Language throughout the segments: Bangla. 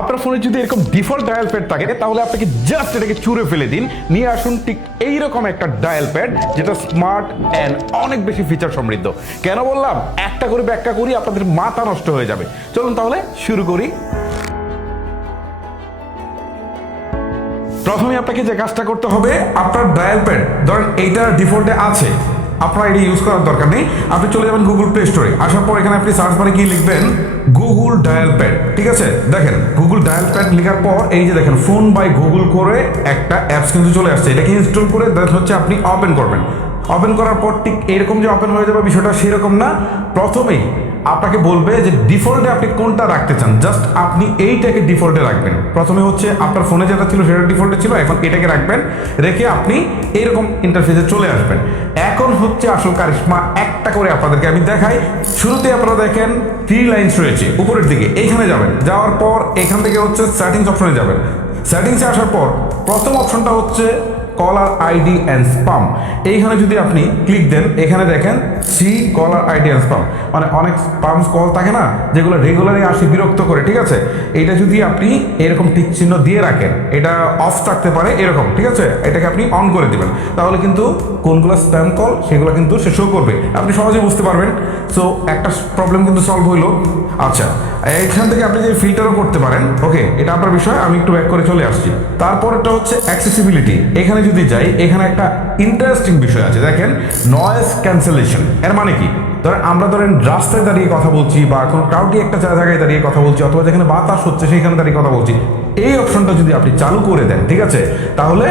আপনার ফোনে যদি এরকম ডিফল্ট ডায়াল প্যাড থাকে তাহলে আপনাকে জাস্ট এটাকে চুরে ফেলে দিন, নিয়ে আসুন ঠিক এইরকম একটা ডায়াল প্যাড যেটা স্মার্ট অ্যান্ড অনেক বেশি ফিচার সমৃদ্ধ। কেন বললাম? একটা করে ব্যাখ্যা করি, আপনাদের মাথা নষ্ট হয়ে যাবে। চলুন তাহলে শুরু করি। প্রথমে আপনাকে যে কাজটা করতে হবে, আপনার ডায়াল প্যাড ধরেন এইটা ডিফল্টে আছে, আপনার এটা ইউজ করার দরকার নেই। আপনি চলে যাবেন গুগল প্লে স্টোরে, আসার পর এখানে আপনি সার্চ বারে কি লিখবেন, গুগল ডায়াল প্যাড। ঠিক আছে, দেখেন গুগল ডায়াল প্যাড লেখার পর এই যে দেখেন ফোন বাই গুগল করে একটা অ্যাপস কিন্তু চলে আসছে। এটাকে ইনস্টল করে হচ্ছে আপনি ওপেন করবেন। ওপেন করার পর ঠিক এরকম যে ওপেন হয়ে যাবে, বিষয়টা সেরকম না। প্রথমেই আপনাকে বলবে যে ডিফল্টে আপনি কোনটা রাখতে চান, জাস্ট আপনি এইটাকে ডিফল্টে রাখবেন। প্রথমে হচ্ছে আপনার ফোনে যেটা ছিল সেটা ডিফল্টে ছিল, এখন এটাকে রাখবেন, রেখে আপনি এইরকম ইন্টারফেসে চলে আসবেন। এখন হচ্ছে আসল কারিশমা, একটা করে আপনাদেরকে আমি দেখাই। শুরুতে আপনারা দেখেন 3 লাইনস রয়েছে উপরের দিকে, এইখানে যাবেন, যাওয়ার পর এখান থেকে হচ্ছে সেটিংস অপশনে যাবেন। সেটিংসে আসার পর প্রথম অপশনটা হচ্ছে কলার আইডি অ্যান্ড স্পাম। এইখানে যদি আপনি ক্লিক দেন, এখানে দেখেন see caller ID and spam, মানে অনেক স্পাম কল থাকে না যেগুলো রেগুলারই আসে বিরক্ত করে। ঠিক আছে, এইটা যদি আপনি এরকম টিক চিহ্ন দিয়ে রাখেন, এটা অফ থাকতে পারে এরকম। ঠিক আছে, এটাকে আপনি অন করে দিবেন, তাহলে কিন্তু কোনগুলো স্প্যাম কল সেগুলো কিন্তু সে শো করবে, আপনি সহজে বুঝতে পারবেন। সো একটা প্রবলেম কিন্তু সলভ হইলো। আচ্ছা, এইখান থেকে আপনি যে ফিল্টারও করতে পারেন। ওকে, এটা আপনার বিষয়, আমি একটু ব্যাক করে চলে আসছি। তারপরটা হচ্ছে অ্যাক্সেসিবিলিটি। এখানে যদি যাই, এখানে একটা ইন্টারেস্টিং বিষয় আছে, দেখেন নয়েজ ক্যান্সেলেশন। এর মানে কি, ধরেন রাস্তায় দাঁড়িয়ে কথা বলছি বা কোনো ক্রাউডি একটা জায়গায় দাঁড়িয়ে কথা বলছি, অথবা যেখানে বাতাস হচ্ছে সেখানে দাঁড়িয়ে কথা বলছি, এই অপশনটা যদি আপনি চালু করে দেন, ঠিক আছে, তাহলে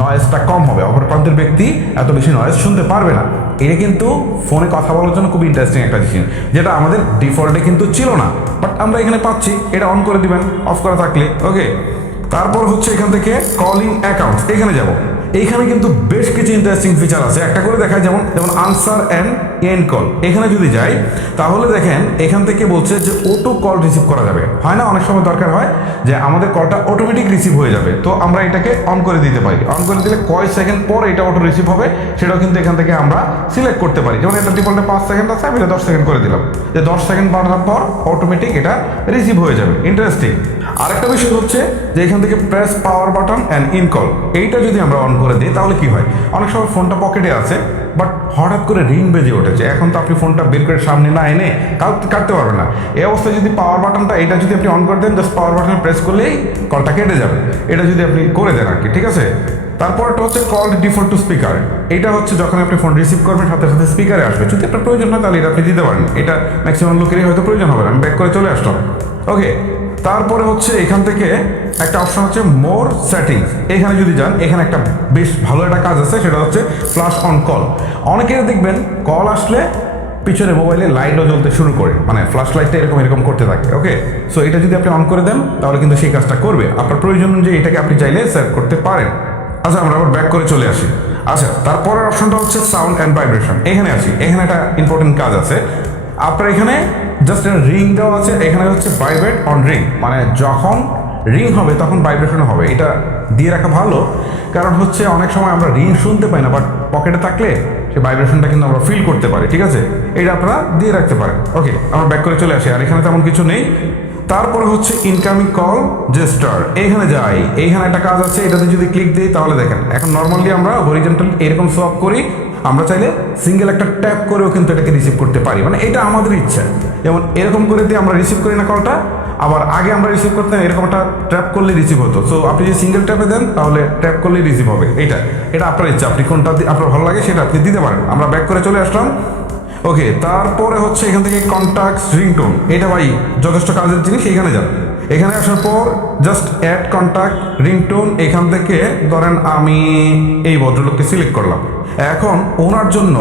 নয়েজটা কম হবে, অপর প্রান্তের ব্যক্তি এত বেশি নয়েজ শুনতে পারবে না। এটা কিন্তু ফোনে কথা বলার জন্য খুব ইন্টারেস্টিং একটা জিনিস, যেটা আমাদের ডিফল্টে কিন্তু ছিল না, বাট আমরা এখানে পাচ্ছি। এটা অন করে দিবেন অফ করা থাকলে। ওকে, তারপর হচ্ছে এখান থেকে কলিং অ্যাকাউন্টস, এখানে যাব। এইখানে কিন্তু বেশ কিছু ইন্টারেস্টিং ফিচার আছে, একটা করে দেখায়। যেমন আনসার অ্যান্ড এন্ড কল। এখানে যদি যাই, তাহলে দেখেন এখান থেকে বলছে যে অটো কল রিসিভ করা যাবে। হয় না, অনেক সময় দরকার হয় যে আমাদের কলটা অটোমেটিক রিসিভ হয়ে যাবে, তো আমরা এটাকে অন করে দিতে পারি। অন করে দিলে কয় সেকেন্ড পর এটা অটো রিসিভ হবে সেটাও কিন্তু এখান থেকে আমরা সিলেক্ট করতে পারি। যেমন এটা ডিফল্টে 5 সেকেন্ড আছে, আমি এটা 10 সেকেন্ড করে দিলাম, যে 10 সেকেন্ড বাড়ানোর পর অটোমেটিক এটা রিসিভ হয়ে যাবে। ইন্টারেস্টিং। আরেকটা বিষয় হচ্ছে যে এখান থেকে press power button and in call, এইটা যদি আমরা অন করে দিই তাহলে কি হয়, অনেক সময় ফোনটা পকেটে আছে বাট হঠাৎ করে রিং বেজে উঠেছে, এখন তো আপনি ফোনটা বের করে সামনে না এনে কাটতে পারবেন না। এই অবস্থায় যদি পাওয়ার বাটনটা এটা যদি আপনি অন করে দেন, জাস্ট পাওয়ার বাটন প্রেস করলেই কলটা কেটে যাবে। এটা যদি আপনি করে দেন আর কি, ঠিক আছে। তারপরটা হচ্ছে কল ডিফল্ট টু স্পিকার। এটা হচ্ছে যখন আপনি ফোন রিসিভ করবেন সাথে সাথে স্পিকারে আসবে, যদি আপনার প্রয়োজন হয় তাহলে এটা আপনি দিতে পারেন। এটা ম্যাক্সিমাম লোকেরই হয়তো প্রয়োজন হবে না, আমি ব্যাক করে চলে আসলাম। ওকে, তারপরে হচ্ছে এখান থেকে একটা অপশন হচ্ছে মোর সেটিংস। এখানে যদি যান, এখানে একটা বেশ ভালো একটা কাজ আছে, সেটা হচ্ছে ফ্ল্যাশ অন কল। অনেকের দেখবেন কল আসলে পিছনে মোবাইলে লাইটও জ্বলতে শুরু করে, মানে ফ্ল্যাশ লাইটটা এরকম করতে থাকে। ওকে, সো এটা যদি আপনি অন করে দেন তাহলে কিন্তু সেই কাজটা করবে। আপনার প্রয়োজন অনুযায়ী এটাকে আপনি চাইলে সেট করতে পারেন। আচ্ছা, আমরা আবার ব্যাক করে চলে আসি। আচ্ছা, তারপরের অপশনটা হচ্ছে সাউন্ড অ্যান্ড ভাইব্রেশন। এখানে আসি, এখানে একটা ইম্পর্টেন্ট কাজ আছে। আপনার এখানে জাস্ট একটা রিং দেওয়া আছে, এখানে হচ্ছে ভাইব্রেট অন রিং, মানে যখন রিং হবে তখন ভাইব্রেশন হবে। এটা দিয়ে রাখা ভালো, কারণ হচ্ছে অনেক সময় আমরা রিং শুনতে পাই না, বাট পকেটে থাকলে সেই ভাইব্রেশনটা কিন্তু আমরা ফিল করতে পারি। ঠিক আছে, এটা আপনারা দিয়ে রাখতে পারেন। ওকে, আমরা ব্যাক করে চলে আসি, আর এখানে তেমন কিছু নেই। তারপরে হচ্ছে ইনকামিং কল জেস্টার। এইখানে যাই, এইখানে একটা কাজ আছে, এটাতে যদি ক্লিক দিই তাহলে দেখেন এখন নর্মালি আমরা হরিজন্টাল এরকম সোয়াপ করি, আমরা চাইলে সিঙ্গেল একটা ট্যাপ করেও কিন্তু এটাকে রিসিভ করতে পারি, মানে এটা আমাদের ইচ্ছা। যেমন এরকম করে দিয়ে আমরা রিসিভ করি না কলটা, আবার আগে আমরা রিসিভ করতাম এরকম একটা ট্যাপ করলে রিসিভ হতো। সো আপনি যদি সিঙ্গেল ট্যাপে দেন তাহলে ট্যাপ করলেই রিসিভ হবে। এটা আপনার ইচ্ছা, আপনি কোনটা আপনার ভালো লাগে সেটা আপনি দিতে পারেন। আমরা ব্যাক করে চলে আসলাম। ওকে, তারপরে হচ্ছে এখান থেকে কন্ট্যাক্টস রিংটোন। এটা ভাই যথেষ্ট কাজের জিনিস। এখানে যান, এখানে আসার পর জাস্ট অ্যাড কন্ট্যাক্ট রিংটোন। এখান থেকে ধরেন আমি এই ভদ্রলোককে সিলেক্ট করলাম, এখন ওনার জন্য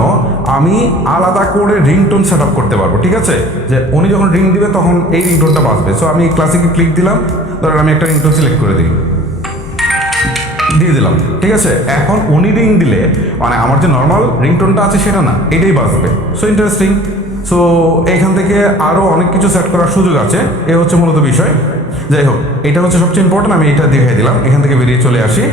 আমি আলাদা করে রিংটোন সেট আপ করতে পারবো। ঠিক আছে, যে উনি যখন রিং দিবে তখন এই রিংটোনটা বাজবে। সো আমি ক্লাসিকে ক্লিক দিলাম, ধরেন আমি একটা রিংটোন সিলেক্ট করে দিই, দিয়ে দিলাম। ঠিক আছে, এখন উনি রিং দিলে মানে আমার যে নর্মাল রিংটোনটা আছে সেটা না, এটাই বাজবে। So interesting. সো এখান থেকে আরও অনেক কিছু সেট করার সুযোগ আছে, এ হচ্ছে মূলত বিষয়। যাই হোক, এটা হচ্ছে সবচেয়ে ইম্পর্টেন্ট, আমি এটা দেখিয়ে দিলাম। এখান থেকে বেরিয়ে চলে আসি।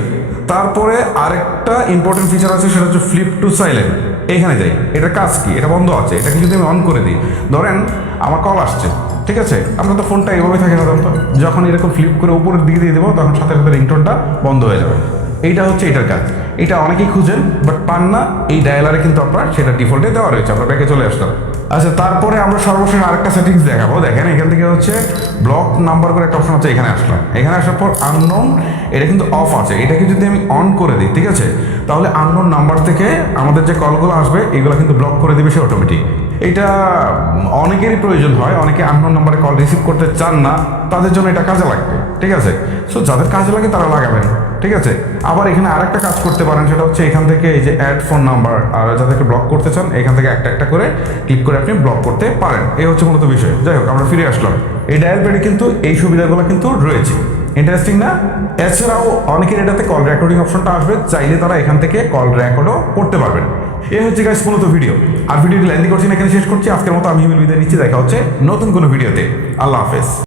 তারপরে আরেকটা ইম্পর্টেন্ট ফিচার আছে, সেটা হচ্ছে ফ্লিপ টু সাইলেন্ট। এখানে যাই, এটার কাজ কি, এটা বন্ধ আছে, এটাকে যদি আমি অন করে দিই, ধরেন আমার কল আসছে, ঠিক আছে? আপনার তো ফোনটা এইভাবে থাকে সাধারণত, যখন এরকম ফ্লিপ করে উপরের দিকে দিয়ে দেবো তখন সাথে সাথে রিংটোনটা বন্ধ হয়ে যাবে। এইটা হচ্ছে এটার কাজ। এটা অনেকেই খুঁজেন বাট পান না, এই ডায়ালারে কিন্তু আপনার সেটা ডিফল্টে দেওয়া রয়েছে, আপনার ব্যাকে চলে আসলাম। আচ্ছা, তারপরে আমরা সর্বশেষ আরেকটা সেটিংস দেখাবো। দেখেন এখান থেকে হচ্ছে ব্লক নাম্বার করে একটা অপশন আছে, এখানে আসলাম। এখানে আসার পর আননোন, এটা কিন্তু অফ আছে, এটাকে যদি আমি অন করে দিই, ঠিক আছে, তাহলে আননোন নাম্বার থেকে আমাদের যে কলগুলো আসবে এগুলো কিন্তু ব্লক করে দিবে সে অটোমেটিক। এটা অনেকেরই প্রয়োজন হয়, অনেকে আননোন নাম্বারে কল রিসিভ করতে চান না, তাদের জন্য এটা কাজে লাগবে, ঠিক আছে? সো যাদের কাজে লাগে তারা লাগাবেন, ঠিক আছে? আবার এখানে আরেকটা কাজ করতে পারেন, সেটা হচ্ছে এখান থেকে এই যে অ্যাড ফোন নাম্বার, আর যাদেরকে ব্লক করতে চান এখান থেকে একটা একটা করে ক্লিক করে আপনি ব্লক করতে পারেন। এই হচ্ছে মূলত বিষয়। যাই হোক, আমরা ফিরে আসলাম। এই ডায়াল প্যাডে কিন্তু এই সুবিধাগুলো কিন্তু রয়েছে। ইন্টারেস্টিং না? এছাড়াও অনেকের এটাতে কল রেকর্ডিং অপশনটা আসবে, চাইলে তারা এখান থেকে কল রেকর্ডও করতে পারবেন। এই হচ্ছে গাইস মূলত ভিডিও। আর ভিডিওটি লেন্দি করছি না, এখানে শেষ করছি। আজকের মতো আমি হিমেল বিদায় নিচ্ছি। দেখা হচ্ছে নতুন কোনো ভিডিওতে। আল্লাহ হাফেজ।